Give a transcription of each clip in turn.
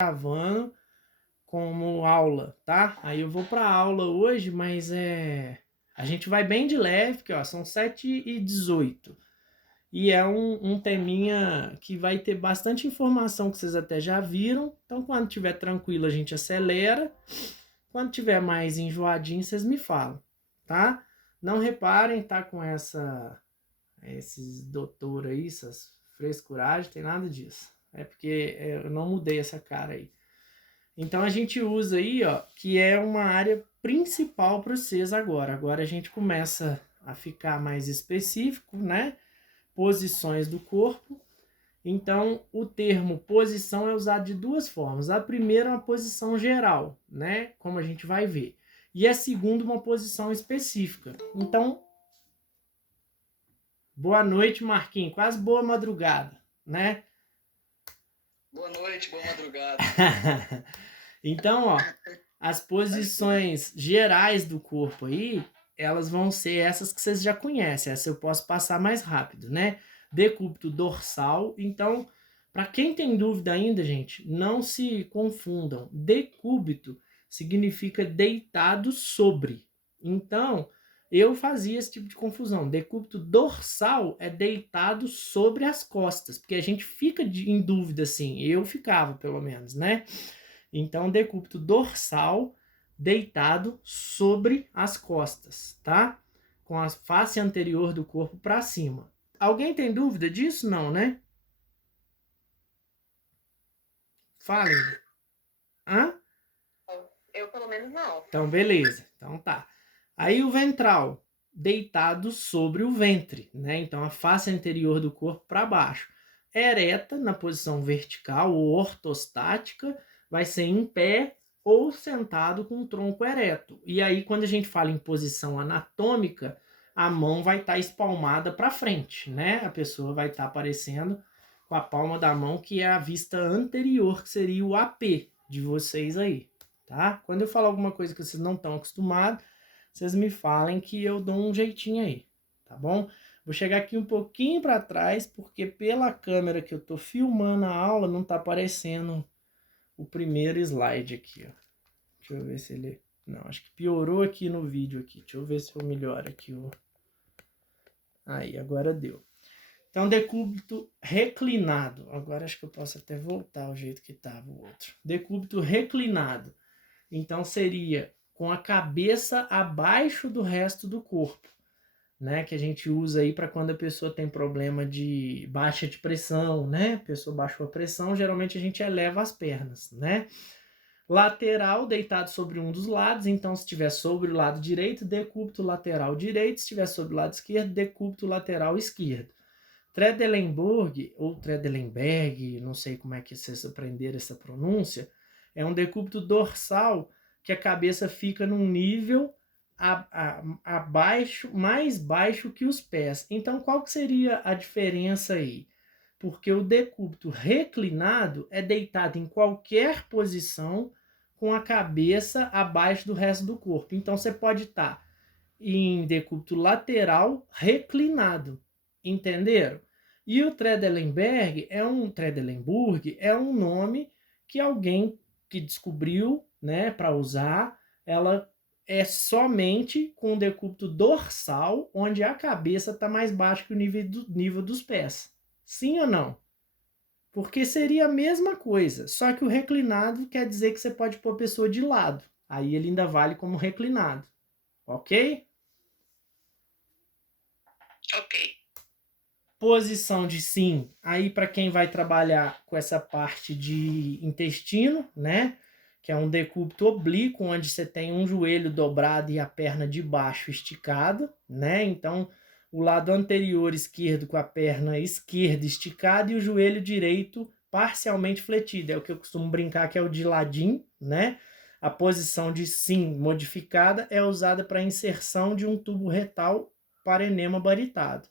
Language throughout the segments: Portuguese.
Gravando como aula, tá? Aí eu vou para aula hoje, mas a gente vai bem de leve, porque ó, são 7h18. E é um teminha que vai ter bastante informação que vocês até já viram. Então, quando tiver tranquilo, a gente acelera. Quando tiver mais enjoadinho, vocês me falam, tá? Não reparem, tá com esses doutor aí, essas frescuragens, tem nada disso. É porque eu não mudei essa cara aí. Então a gente usa aí, ó, que é uma área principal para vocês agora. Agora a gente começa a ficar mais específico, né? Posições do corpo. Então o termo posição é usado de duas formas. A primeira é uma posição geral, né? Como a gente vai ver. E a segunda uma posição específica. Então, boa noite, Marquinhos. Quase boa madrugada, né? Boa noite, boa madrugada. Então, ó, as posições gerais do corpo aí, elas vão ser essas que vocês já conhecem. Essa eu posso passar mais rápido, né? Decúbito dorsal. Então, para quem tem dúvida ainda, gente, não se confundam. Decúbito significa deitado sobre. Então, eu fazia esse tipo de confusão. Decúbito dorsal é deitado sobre as costas, porque a gente fica em dúvida assim. Eu ficava, pelo menos, né? Então, decúbito dorsal deitado sobre as costas, tá? Com a face anterior do corpo para cima. Alguém tem dúvida disso? Não, né? Falem. Hã? Eu, pelo menos, não. Então, beleza. Então tá. Aí o ventral, deitado sobre o ventre, né? Então a face anterior do corpo para baixo. Ereta, na posição vertical ou ortostática, vai ser em pé ou sentado com o tronco ereto. E aí, quando a gente fala em posição anatômica, a mão vai estar espalmada para frente, né? A pessoa vai estar aparecendo com a palma da mão, que é a vista anterior, que seria o AP de vocês aí, tá? Quando eu falar alguma coisa que vocês não estão acostumados, vocês me falem que eu dou um jeitinho aí, tá bom? Vou chegar aqui um pouquinho para trás, porque pela câmera que eu tô filmando a aula, não tá aparecendo o primeiro slide aqui, ó. Deixa eu ver se ele... Não, acho que piorou aqui no vídeo aqui. Deixa eu ver se eu melhoro aqui o... Aí, agora deu. Então, decúbito reclinado. Agora acho que eu posso até voltar ao jeito que estava o outro. Decúbito reclinado. Então, seria com a cabeça abaixo do resto do corpo, né? Que a gente usa aí para quando a pessoa tem problema de baixa de pressão, né? A pessoa baixou a pressão, geralmente a gente eleva as pernas, né? Lateral, deitado sobre um dos lados. Então, se estiver sobre o lado direito, decúbito lateral direito. Se estiver sobre o lado esquerdo, decúbito lateral esquerdo. Tredelenburg, ou Tredelenberg, não sei como é que vocês aprenderam essa pronúncia, é um decúbito dorsal que a cabeça fica num nível abaixo, mais baixo que os pés. Então, qual que seria a diferença aí? Porque o decúbito reclinado é deitado em qualquer posição com a cabeça abaixo do resto do corpo. Então, você pode estar em decúbito lateral reclinado. Entenderam? E o Tredelenburg é um nome que alguém que descobriu, né, para usar, ela é somente com o decúbito dorsal, onde a cabeça está mais baixo que o nível dos pés. Sim ou não? Porque seria a mesma coisa, só que o reclinado quer dizer que você pode pôr a pessoa de lado. Aí ele ainda vale como reclinado. Ok? Ok. Posição de sim, aí para quem vai trabalhar com essa parte de intestino, né? Que é um decúbito oblíquo, onde você tem um joelho dobrado e a perna de baixo esticada, né? Então, o lado anterior esquerdo com a perna esquerda esticada e o joelho direito parcialmente fletido. É o que eu costumo brincar que é o de ladinho, né? A posição de sim modificada é usada para inserção de um tubo retal para enema baritado.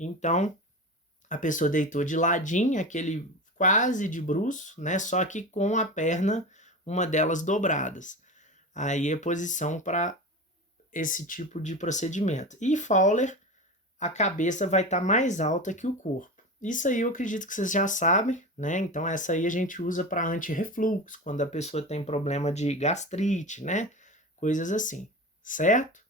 Então, a pessoa deitou de ladinho, aquele quase de bruço, né? Só que com a perna, uma delas dobradas. Aí é posição para esse tipo de procedimento. E Fowler, a cabeça vai estar mais alta que o corpo. Isso aí eu acredito que vocês já sabem, né? Então essa aí a gente usa para anti-refluxo, quando a pessoa tem problema de gastrite, né? Coisas assim, certo?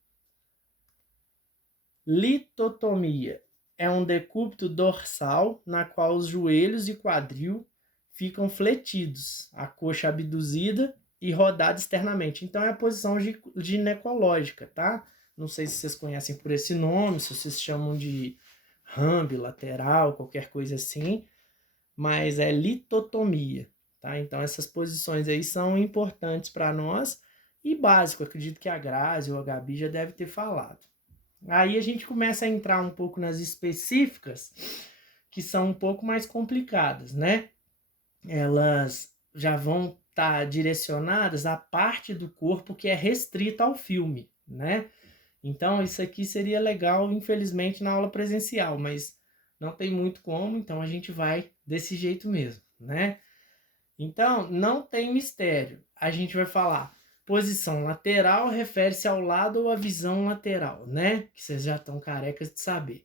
Litotomia é um decúbito dorsal na qual os joelhos e quadril ficam fletidos, a coxa abduzida e rodada externamente. Então é a posição ginecológica, tá? Não sei se vocês conhecem por esse nome, se vocês chamam de rambe lateral, qualquer coisa assim, mas é litotomia, tá? Então essas posições aí são importantes para nós e básico, acredito que a Grazi ou a Gabi já deve ter falado. Aí a gente começa a entrar um pouco nas específicas, que são um pouco mais complicadas, né? Elas já vão estar direcionadas à parte do corpo que é restrita ao filme, né? Então isso aqui seria legal, infelizmente, na aula presencial, mas não tem muito como, então a gente vai desse jeito mesmo, né? Então, não tem mistério. A gente vai falar posição lateral refere-se ao lado ou à visão lateral, né? Que vocês já estão carecas de saber.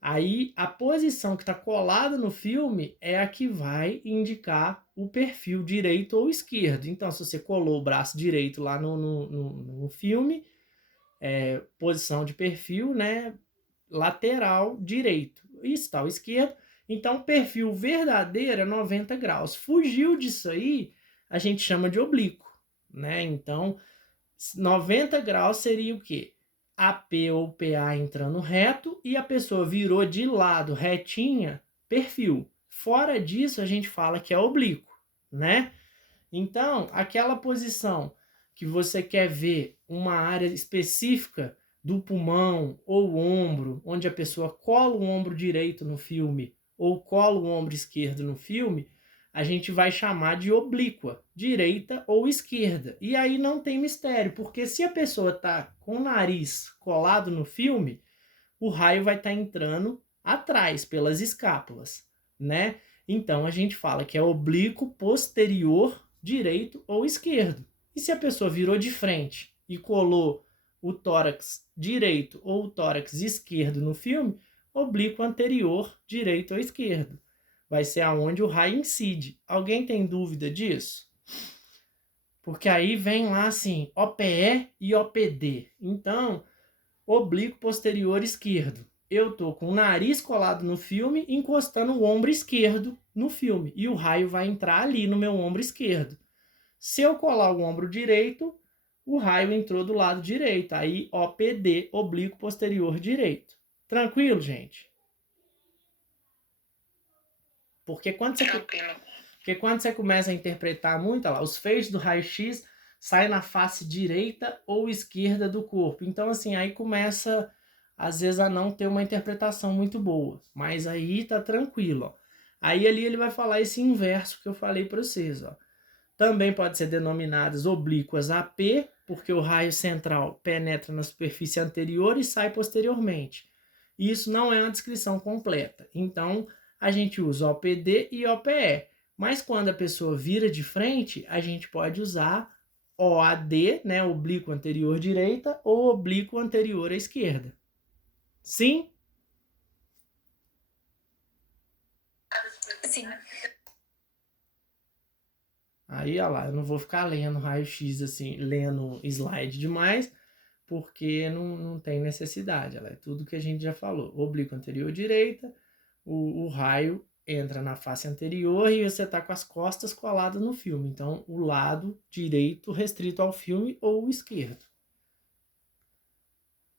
Aí, a posição que está colada no filme é a que vai indicar o perfil direito ou esquerdo. Então, se você colou o braço direito lá no filme, posição de perfil, né? Lateral direito. Isso está o esquerdo. Então, o perfil verdadeiro é 90 graus. Fugiu disso aí, a gente chama de oblíquo, né? Então, 90 graus seria o quê? AP ou PA entrando reto e a pessoa virou de lado retinha, perfil. Fora disso, a gente fala que é oblíquo, né? Então, aquela posição que você quer ver uma área específica do pulmão ou ombro, onde a pessoa cola o ombro direito no filme ou cola o ombro esquerdo no filme, a gente vai chamar de oblíqua, direita ou esquerda. E aí não tem mistério, porque se a pessoa está com o nariz colado no filme, o raio vai estar entrando atrás, pelas escápulas, né? Então a gente fala que é oblíquo posterior direito ou esquerdo. E se a pessoa virou de frente e colou o tórax direito ou o tórax esquerdo no filme, oblíquo anterior direito ou esquerdo. Vai ser aonde o raio incide. Alguém tem dúvida disso? Porque aí vem lá assim, OPE e OPD. Então, oblíquo posterior esquerdo. Eu tô com o nariz colado no filme, encostando o ombro esquerdo no filme. E o raio vai entrar ali no meu ombro esquerdo. Se eu colar o ombro direito, o raio entrou do lado direito. Aí, OPD, oblíquo posterior direito. Tranquilo, gente? Porque quando você começa a interpretar muito, olha lá, os feixes do raio-x saem na face direita ou esquerda do corpo. Então, assim, aí começa, às vezes, a não ter uma interpretação muito boa. Mas aí tá tranquilo, ó. Aí ali ele vai falar esse inverso que eu falei para vocês, ó. Também pode ser denominadas oblíquas AP, porque o raio central penetra na superfície anterior e sai posteriormente. Isso não é uma descrição completa. Então, a gente usa OPD e OPE. Mas quando a pessoa vira de frente, a gente pode usar OAD, né, oblíquo anterior direita, ou oblíquo anterior à esquerda. Sim? Sim. Aí, olha lá, eu não vou ficar lendo raio-x assim, lendo slide demais, porque não tem necessidade. Ela é tudo que a gente já falou. Oblíquo anterior direita, o raio entra na face anterior e você está com as costas coladas no filme. Então, o lado direito restrito ao filme ou o esquerdo.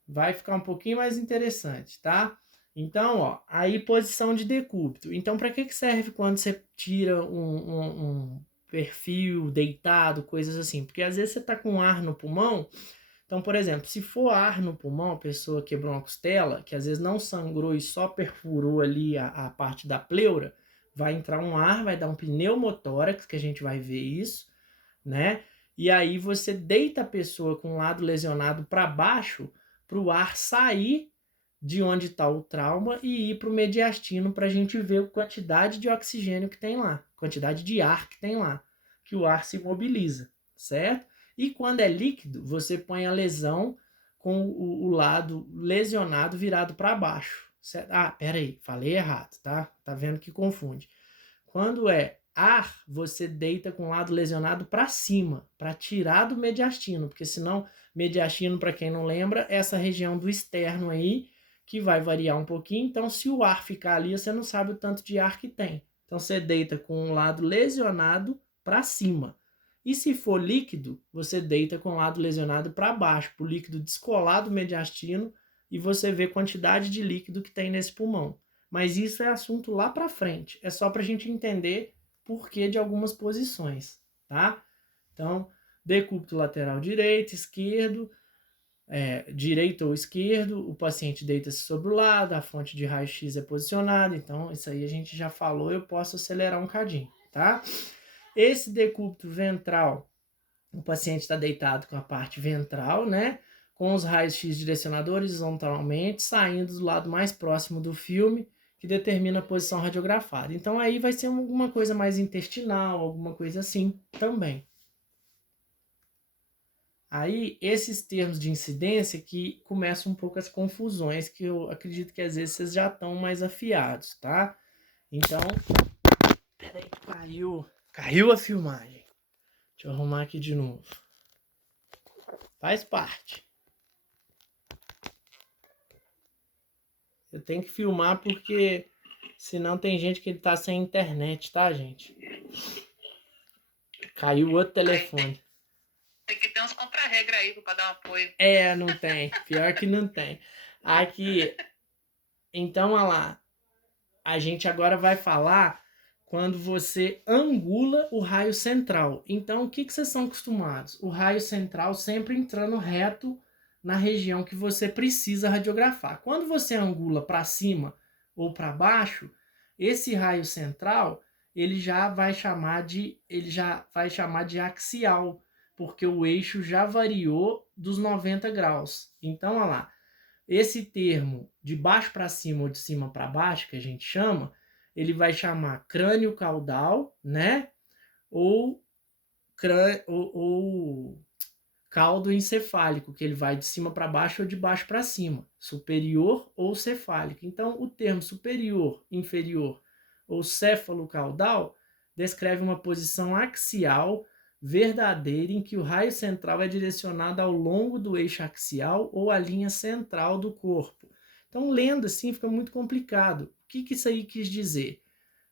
Vai ficar um pouquinho mais interessante, tá? Então, ó, aí posição de decúbito. Então, para que serve quando você tira um perfil deitado, coisas assim? Porque às vezes você tá com ar no pulmão. Então, por exemplo, se for ar no pulmão, a pessoa quebrou uma costela, que às vezes não sangrou e só perfurou ali a parte da pleura, vai entrar um ar, vai dar um pneumotórax, que a gente vai ver isso, né? E aí você deita a pessoa com o lado lesionado para baixo, para o ar sair de onde está o trauma e ir para o mediastino para a gente ver a quantidade de oxigênio que tem lá, quantidade de ar que tem lá, que o ar se mobiliza, certo? E quando é líquido, você põe a lesão com o lado lesionado virado para baixo, Ah, peraí, falei errado, tá? Tá vendo que confunde. Quando é ar, você deita com o lado lesionado para cima, para tirar do mediastino, porque senão, mediastino, para quem não lembra, é essa região do externo aí, que vai variar um pouquinho. Então, se o ar ficar ali, você não sabe o tanto de ar que tem. Então, você deita com o lado lesionado para cima. E se for líquido, você deita com o lado lesionado para baixo, para o líquido descolar do mediastino, e você vê a quantidade de líquido que tem nesse pulmão. Mas isso é assunto lá para frente. É só para a gente entender porquê de algumas posições, tá? Então, decúbito lateral direito, esquerdo, direito ou esquerdo, o paciente deita-se sobre o lado, a fonte de raio-x é posicionada. Então, isso aí a gente já falou, eu posso acelerar um cadinho, tá? Esse decúbito ventral, o paciente está deitado com a parte ventral, né? Com os raios-x direcionados horizontalmente, saindo do lado mais próximo do filme, que determina a posição radiografada. Então aí vai ser alguma coisa mais intestinal, alguma coisa assim também. Aí esses termos de incidência que começam um pouco as confusões, que eu acredito que às vezes vocês já estão mais afiados, tá? Então, peraí, caiu a filmagem. Deixa eu arrumar aqui de novo. Faz parte. Eu tenho que filmar porque senão tem gente que tá sem internet, tá, gente? Caiu o outro telefone. Tem que ter uns contra-regra aí pra dar um apoio. Não tem. Pior que não tem. Aqui, então, olha lá. A gente agora vai falar quando você angula o raio central. Então, o que vocês são acostumados? O raio central sempre entrando reto na região que você precisa radiografar. Quando você angula para cima ou para baixo, esse raio central ele já vai chamar de axial, porque o eixo já variou dos 90 graus. Então, olha lá, esse termo de baixo para cima ou de cima para baixo, que a gente chama, ele vai chamar crânio caudal, né? Ou, ou caldo encefálico, que ele vai de cima para baixo ou de baixo para cima, superior ou cefálico. Então, o termo superior, inferior ou céfalo-caudal descreve uma posição axial verdadeira em que o raio central é direcionado ao longo do eixo axial ou à linha central do corpo. Então, lendo assim fica muito complicado. O que isso aí quis dizer?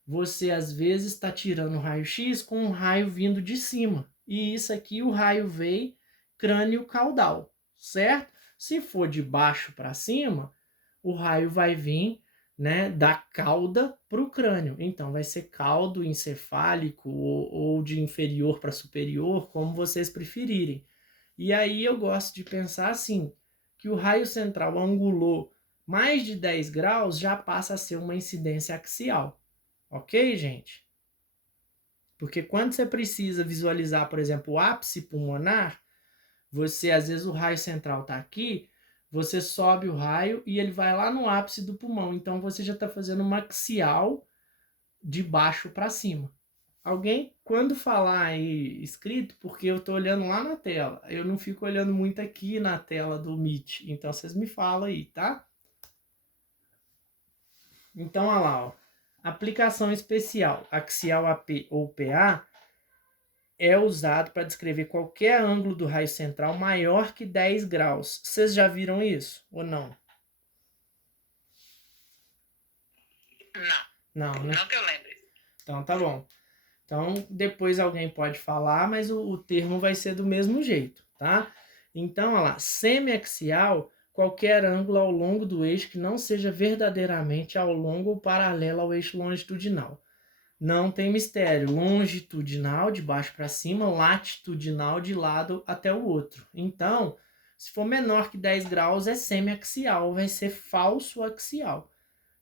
Você às vezes está tirando o raio-x com um raio vindo de cima. E isso aqui, o raio veio crânio caudal, certo? Se for de baixo para cima, o raio vai vir, né, da cauda para o crânio. Então, vai ser caldo encefálico ou de inferior para superior, como vocês preferirem. E aí eu gosto de pensar assim, que o raio central angulou mais de 10 graus, já passa a ser uma incidência axial. Ok, gente? Porque quando você precisa visualizar, por exemplo, o ápice pulmonar, você, às vezes, o raio central está aqui, você sobe o raio e ele vai lá no ápice do pulmão. Então, você já está fazendo uma axial de baixo para cima. Alguém, quando falar aí escrito, porque eu estou olhando lá na tela, eu não fico olhando muito aqui na tela do Meet. Então, vocês me falam aí, tá? Então, olha lá, ó. Aplicação especial, axial AP ou PA, é usado para descrever qualquer ângulo do raio central maior que 10 graus. Vocês já viram isso ou não? Não. Não, né? Não que eu lembre. Então tá bom. Então depois alguém pode falar, mas o termo vai ser do mesmo jeito, tá? Então, olha lá, semiaxial, qualquer ângulo ao longo do eixo que não seja verdadeiramente ao longo ou paralelo ao eixo longitudinal. Não tem mistério. Longitudinal, de baixo para cima, latitudinal, de lado até o outro. Então, se for menor que 10 graus, é semiaxial, vai ser falso axial,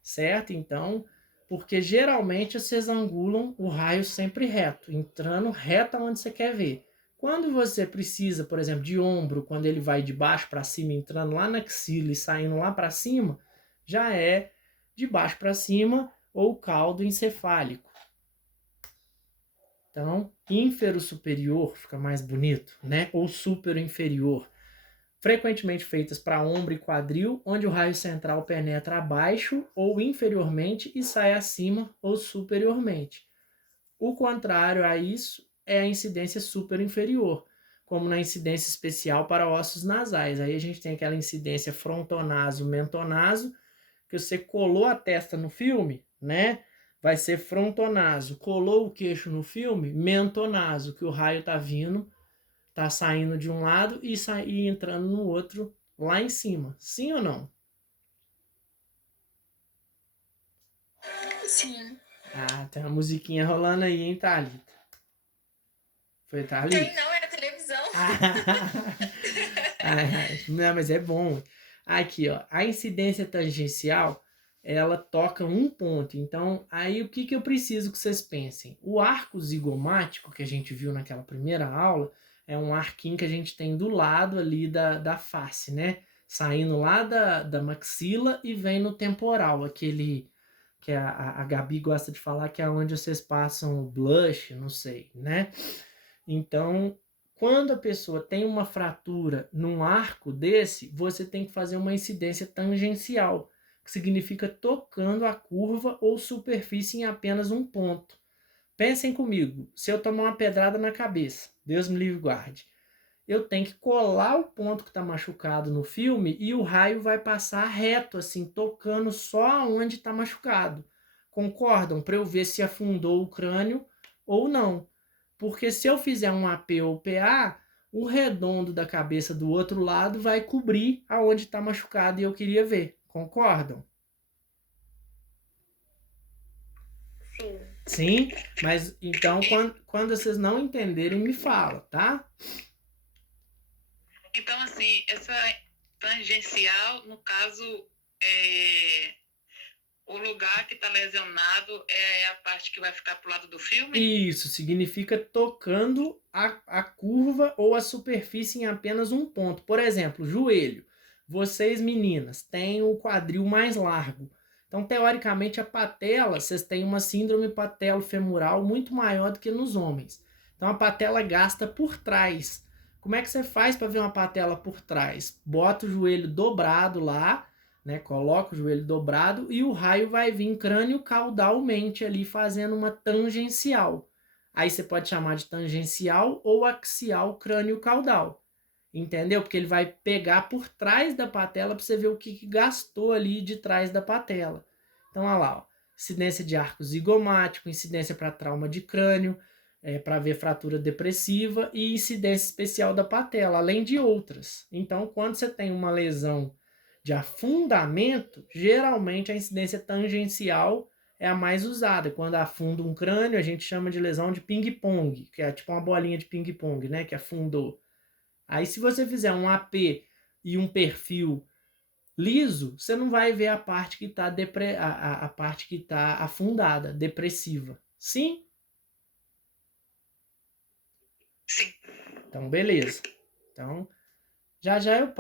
certo? Então, porque geralmente vocês angulam o raio sempre reto, entrando reto onde você quer ver. Quando você precisa, por exemplo, de ombro, quando ele vai de baixo para cima, entrando lá na axila e saindo lá para cima, já é de baixo para cima ou caldo encefálico. Então, ínfero superior fica mais bonito, né? Ou supero inferior. frequentemente feitas para ombro e quadril, onde o raio central penetra abaixo ou inferiormente e sai acima ou superiormente. O contrário a isso é a incidência superinferior, como na incidência especial para ossos nasais. Aí a gente tem aquela incidência frontonaso-mentonaso, que você colou a testa no filme, né? Vai ser frontonaso. Colou o queixo no filme, mentonaso, que o raio tá vindo, tá saindo de um lado e entrando no outro lá em cima. Sim ou não? Sim. Ah, tem uma musiquinha rolando aí, hein, Thalita? Foi, Tem Thalita? não, é na televisão. Não, mas é bom. Aqui, ó, a incidência tangencial, ela toca um ponto. Então, aí o que que eu preciso que vocês pensem? O arco zigomático que a gente viu naquela primeira aula é um arquinho que a gente tem do lado ali da face, né? Saindo lá da maxila e vem no temporal, aquele que a Gabi gosta de falar que é onde vocês passam o blush, não sei, né? Então, quando a pessoa tem uma fratura num arco desse, você tem que fazer uma incidência tangencial, que significa tocando a curva ou superfície em apenas um ponto. Pensem comigo, se eu tomar uma pedrada na cabeça, Deus me livre e guarde, eu tenho que colar o ponto que está machucado no filme e o raio vai passar reto, assim, tocando só onde está machucado. Concordam? Para eu ver se afundou o crânio ou não. Porque se eu fizer um AP ou PA, o redondo da cabeça do outro lado vai cobrir aonde está machucado e eu queria ver. Concordam? Sim. Sim? Mas então, quando vocês não entenderem, me fala, tá? Então, assim, essa tangencial, no caso, é, o lugar que está lesionado é a parte que vai ficar pro lado do filme? Isso significa tocando a curva ou a superfície em apenas um ponto. Por exemplo, joelho. Vocês, meninas, têm o quadril mais largo. Então, teoricamente, a patela, vocês têm uma síndrome patelofemoral muito maior do que nos homens. Então, a patela gasta por trás. Como é que você faz para ver uma patela por trás? Bota o joelho dobrado lá, né? Coloca o joelho dobrado e o raio vai vir crânio caudalmente ali fazendo uma tangencial. Aí você pode chamar de tangencial ou axial crânio caudal. Entendeu? Porque ele vai pegar por trás da patela para você ver o que gastou ali de trás da patela. Então, olha lá, ó. Incidência de arco zigomático, incidência para trauma de crânio, para ver fratura depressiva e incidência especial da patela, além de outras. Então, quando você tem uma lesão de afundamento, geralmente a incidência tangencial é a mais usada. Quando afunda um crânio, a gente chama de lesão de ping-pong, que é tipo uma bolinha de ping-pong, né? Que afundou. Aí, se você fizer um AP e um perfil liso, você não vai ver a parte que está a parte que está afundada, depressiva. Sim? Sim. Então, beleza. Então, já já eu passo.